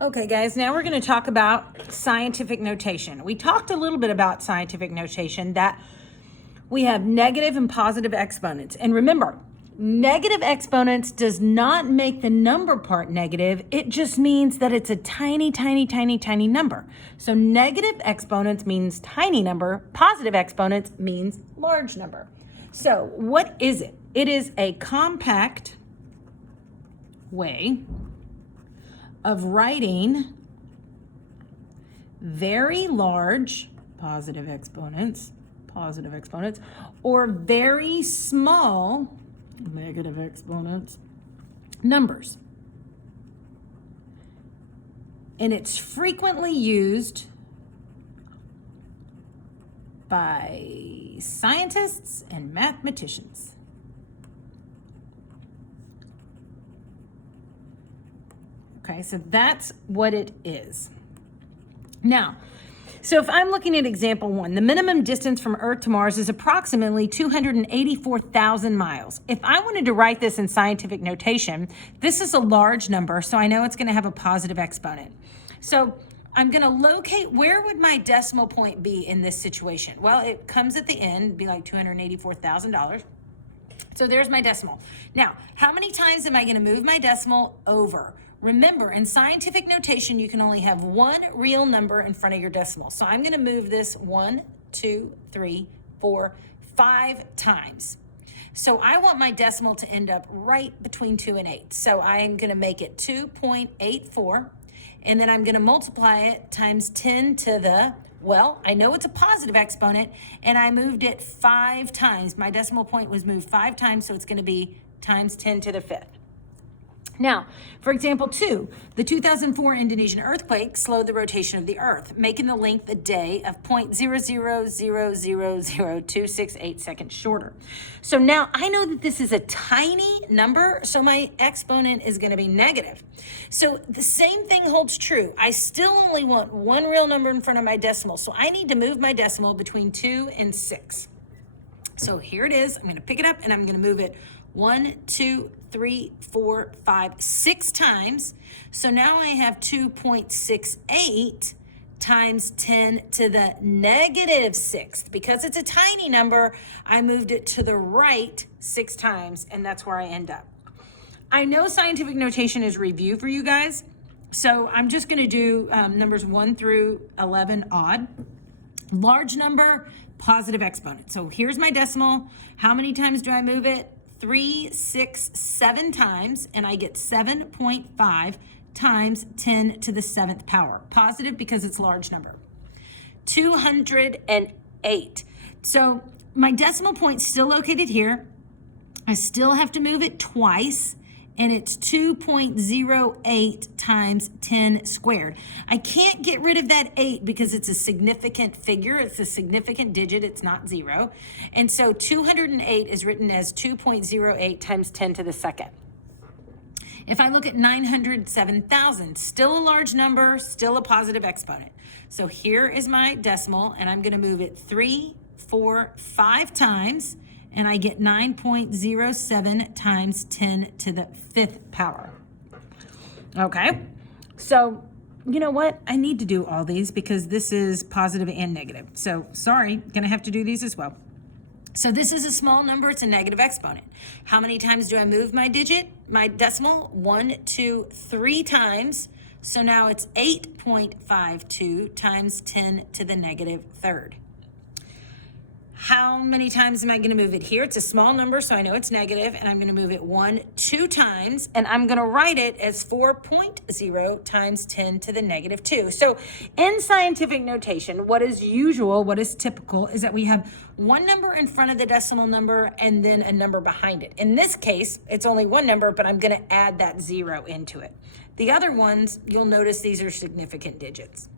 Okay, guys, now we're going to talk about scientific notation. We talked a little bit about scientific notation, that we have negative and positive exponents. And remember, negative exponents does not make the number part negative. It just means that it's a tiny, tiny, tiny, tiny number. So negative exponents means tiny number. Positive exponents means large number. So what is it? It is a compact way of writing very large positive exponents, or very small negative exponents numbers. And it's frequently used by scientists and mathematicians. Okay, so that's what it is. Now, so if I'm looking at example 1, the minimum distance from Earth to Mars is approximately 284,000 miles. If I wanted to write this in scientific notation, this is a large number, so I know it's going to have a positive exponent. So I'm going to locate, where would my decimal point be in this situation? Well, it comes at the end, it'd be like $284,000. So there's my decimal. Now, how many times am I going to move my decimal over? Remember, in scientific notation, you can only have one real number in front of your decimal. So I'm going to move this 1, 2, 3, 4, 5 times. So I want my decimal to end up right between 2 and 8. So I'm going to make it 2.84, and then I'm going to multiply it times 10 to the, well, I know it's a positive exponent, and I moved it 5 times. My decimal point was moved 5 times, so it's going to be times 10 to the 5th. Now, for example 2, the 2004 Indonesian earthquake slowed the rotation of the Earth, making the length a day of 0.0000268 seconds shorter. So now I know that this is a tiny number, so my exponent is going to be negative. So the same thing holds true. I still only want one real number in front of my decimal, so I need to move my decimal between 2 and 6. So here it is. I'm going to pick it up and I'm going to move it 1, 2, 3, 4, 5, 6 times. So now I have 2.68 times 10 to the negative 6th. Because it's a tiny number, I moved it to the right 6 times, and that's where I end up. I know scientific notation is review for you guys, so I'm just going to do numbers 1 through 11 odd. Large number, positive exponent. So here's my decimal. How many times do I move it? 3, 6, 7 times, and I get 7.5 times 10 to the 7th power. Positive because it's large number. 208. So my decimal point's still located here. I still have to move it twice, and it's 2.08 times 10 squared. I can't get rid of that 8 because it's a significant figure. It's a significant digit. It's not 0. And so 208 is written as 2.08 times 10 to the 2nd. If I look at 907,000, still a large number, still a positive exponent. So here is my decimal, and I'm going to move it 3, 4, 5 times, and I get 9.07 times 10 to the 5th power. Okay, so you know what? I need to do all these because this is positive and negative. So sorry, gonna have to do these as well. So this is a small number, it's a negative exponent. How many times do I move my digit, my decimal? 1, 2, 3 times. So now it's 8.52 times 10 to the negative 3rd. How many times am I going to move it here? It's a small number, so I know it's negative, and I'm going to move it 1, 2 times, and I'm going to write it as 4.0 times 10 to the negative 2. So in scientific notation, what is usual, what is typical, is that we have one number in front of the decimal number and then a number behind it. In this case, it's only one number, but I'm going to add that 0 into it. The other ones, you'll notice these are significant digits.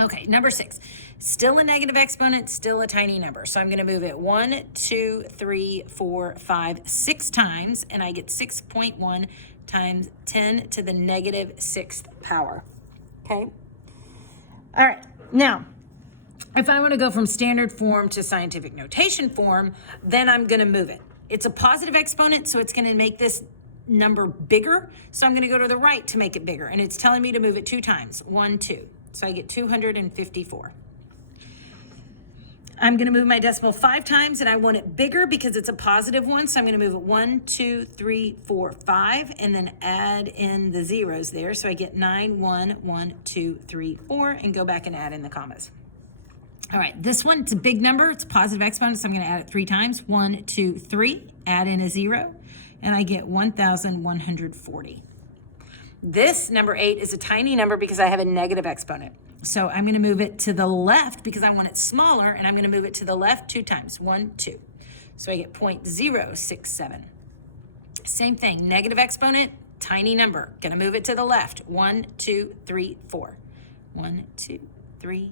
Okay, number 6, still a negative exponent, still a tiny number. So I'm going to move it 1, 2, 3, 4, 5, 6 times, and I get 6.1 times 10 to the negative 6th power. Okay. All right. Now, if I want to go from standard form to scientific notation form, then I'm going to move it. It's a positive exponent, so it's going to make this number bigger, so I'm going to go to the right to make it bigger, and it's telling me to move it 2 times. 1, 2. So I get 254. I'm going to move my decimal 5 times, and I want it bigger because it's a positive one, so I'm going to move it 1, 2, 3, 4, 5, and then add in the zeros there. So I get 9, 1, 1, 2, 3, 4, and go back and add in the commas. All right, this one, it's a big number. It's a positive exponent, so I'm going to add it 3 times. 1, 2, 3, add in a 0, and I get 1,140. This, number 8, is a tiny number because I have a negative exponent. So I'm going to move it to the left because I want it smaller, and I'm going to move it to the left 2 times. 1, 2. So I get 0.067. Same thing, negative exponent, tiny number. Going to move it to the left. 1, 2, 3, 4. 1, 2, 3.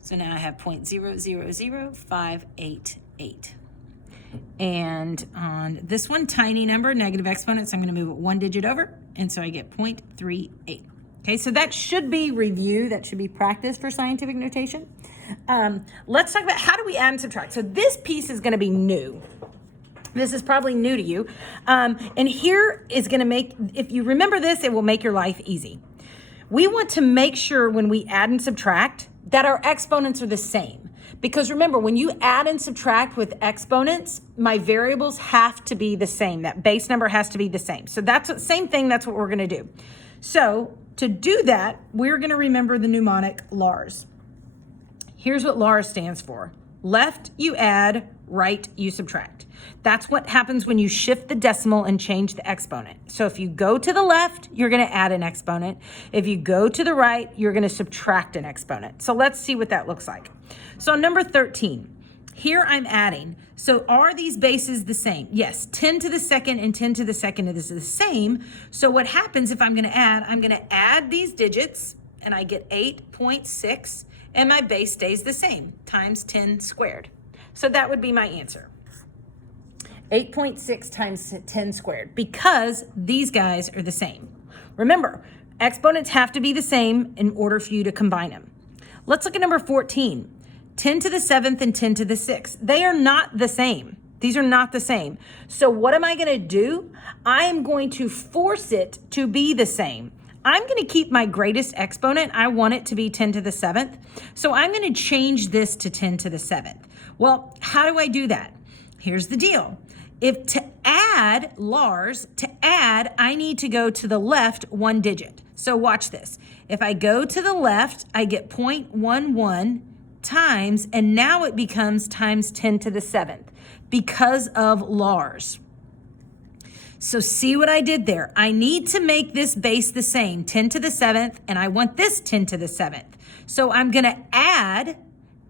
So now I have 0.000588. And on this one, tiny number, negative exponent, so I'm going to move it 1 digit over, and so I get 0.38. Okay, so that should be review, that should be practice for scientific notation. Let's talk about how do we add and subtract. So this piece is going to be new. This is probably new to you. And here is going to make, if you remember this, it will make your life easy. We want to make sure when we add and subtract that our exponents are the same. Because remember, when you add and subtract with exponents, my variables have to be the same. That base number has to be the same. So that's the same thing, that's what we're going to do. So to do that, we're going to remember the mnemonic LARS. Here's what LARS stands for. Left, you add, right, you subtract. That's what happens when you shift the decimal and change the exponent. So if you go to the left, you're going to add an exponent. If you go to the right, you're going to subtract an exponent. So let's see what that looks like. So number 13, here I'm adding. So are these bases the same? Yes, 10 to the second and 10 to the second is the same. So what happens if I'm going to add? I'm going to add these digits, and I get 8.6, and my base stays the same, times 10 squared. So that would be my answer. 8.6 times 10 squared, because these guys are the same. Remember, exponents have to be the same in order for you to combine them. Let's look at number 14. 10 to the 7th and 10 to the 6th. They are not the same. These are not the same. So what am I going to do? I am going to force it to be the same. I'm going to keep my greatest exponent. I want it to be 10 to the 7th. So I'm going to change this to 10 to the 7th. Well, how do I do that? Here's the deal. If to add LARS, I need to go to the left 1 digit. So watch this. If I go to the left, I get 0.11 times, and now it becomes times 10 to the 7th because of LARS. So see what I did there? I need to make this base the same, 10 to the 7th, and I want this 10 to the 7th. So I'm going to add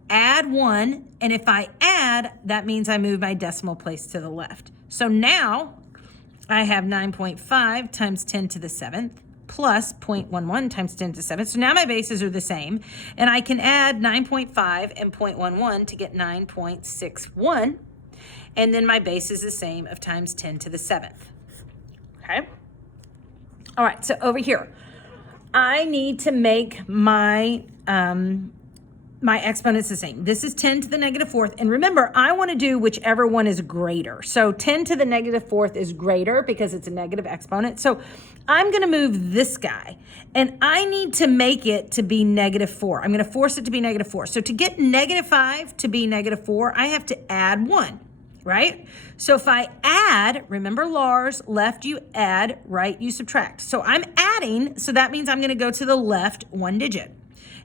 1, and if I add, that means I move my decimal place to the left. So now I have 9.5 times 10 to the 7th plus 0.11 times 10 to the 7th. So now my bases are the same, and I can add 9.5 and 0.11 to get 9.61, and then my base is the same of times 10 to the 7th. Okay? All right, so over here, I need to make my my exponents the same. This is 10 to the negative 4th. And remember, I want to do whichever one is greater. So 10 to the negative 4th is greater because it's a negative exponent. So I'm going to move this guy, and I need to make it to be negative 4. I'm going to force it to be negative 4. So to get negative 5 to be negative 4, I have to add 1, right? So if I add, remember LARS, left you add, right you subtract. So I'm adding, so that means I'm going to go to the left 1 digit.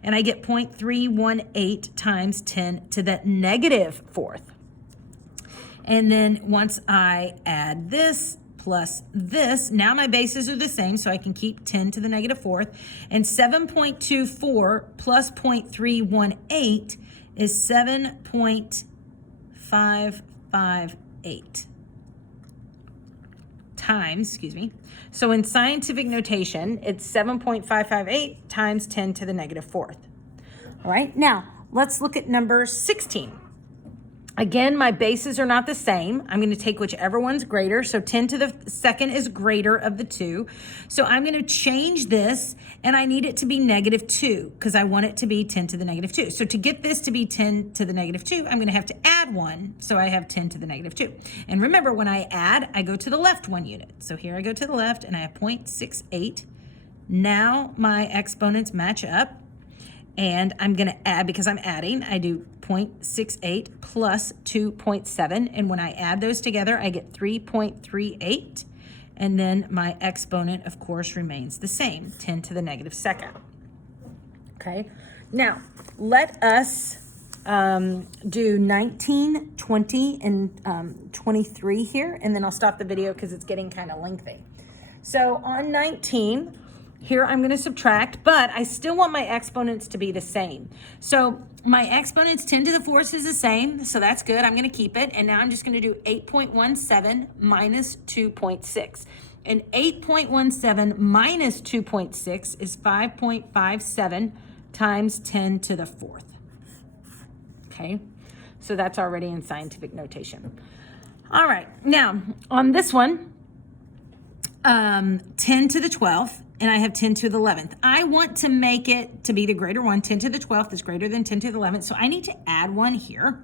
And I get 0.318 times 10 to the negative 4th. And then once I add this plus this, now my bases are the same, so I can keep 10 to the negative 4th. And 7.24 plus 0.318 is 7.558 times, So in scientific notation, it's 7.558 times 10 to the negative 4th. All right, now let's look at number 16. Again, my bases are not the same. I'm going to take whichever one's greater. So 10 to the second is greater of the two. So I'm going to change this, and I need it to be -2 because I want it to be 10 to the -2. So to get this to be 10 to the -2, I'm going to have to add 1. So I have 10 to the -2. And remember, when I add, I go to the left 1 unit. So here I go to the left, and I have 0.68. Now my exponents match up. And I'm going to add, because I'm adding, I do 0.68 plus 2.7. And when I add those together, I get 3.38. And then my exponent, of course, remains the same, 10 to the -2. Okay. Now, let us do 19, 20, and 23 here. And then I'll stop the video because it's getting kind of lengthy. So on 19, here I'm going to subtract, but I still want my exponents to be the same. So my exponents, 10 to the 4th is the same, so that's good. I'm going to keep it. And now I'm just going to do 8.17 minus 2.6. And 8.17 minus 2.6 is 5.57 times 10 to the 4th. Okay, so that's already in scientific notation. All right, now on this one, 10 to the 12th, and I have 10 to the 11th. I want to make it to be the greater one. 10 to the 12th is greater than 10 to the 11th, so I need to add 1 here.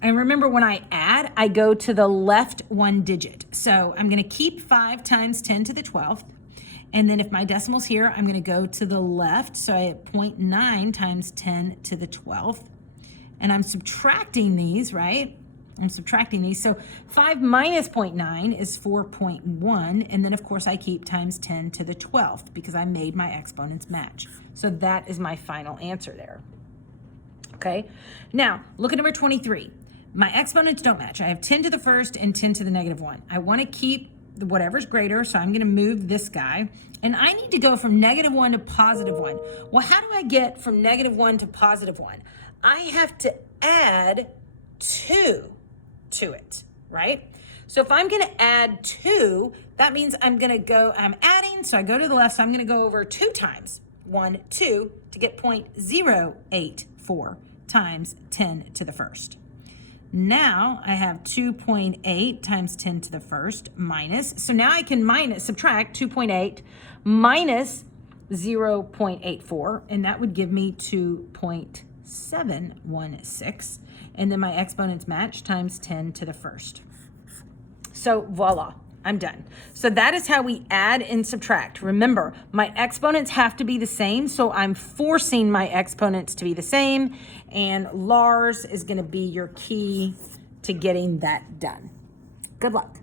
And remember, when I add, I go to the left 1 digit. So I'm going to keep 5 times 10 to the 12th. And then if my decimal's here, I'm going to go to the left. So I have 0.9 times 10 to the 12th. And I'm subtracting these, right? I'm subtracting these. So 5 minus 0.9 is 4.1. And then, of course, I keep times 10 to the 12th because I made my exponents match. So that is my final answer there. Okay. Now, look at number 23. My exponents don't match. I have 10 to the 1st and 10 to the -1. I want to keep whatever's greater, so I'm going to move this guy. And I need to go from -1 to +1. Well, how do I get from -1 to +1? I have to add 2 to it, right? So if I'm going to add 2, that means I'm adding, so I go to the left, so I'm going to go over 2 times 1, 2 to get 0.084 times 10 to the 1st. Now I have 2.8 times 10 to the 1st minus, so now I can subtract 2.8 minus 0.84, and that would give me 2.716. And then my exponents match times 10 to the 1st. So voila, I'm done. So that is how we add and subtract. Remember, my exponents have to be the same, so I'm forcing my exponents to be the same, and Lars is going to be your key to getting that done. Good luck.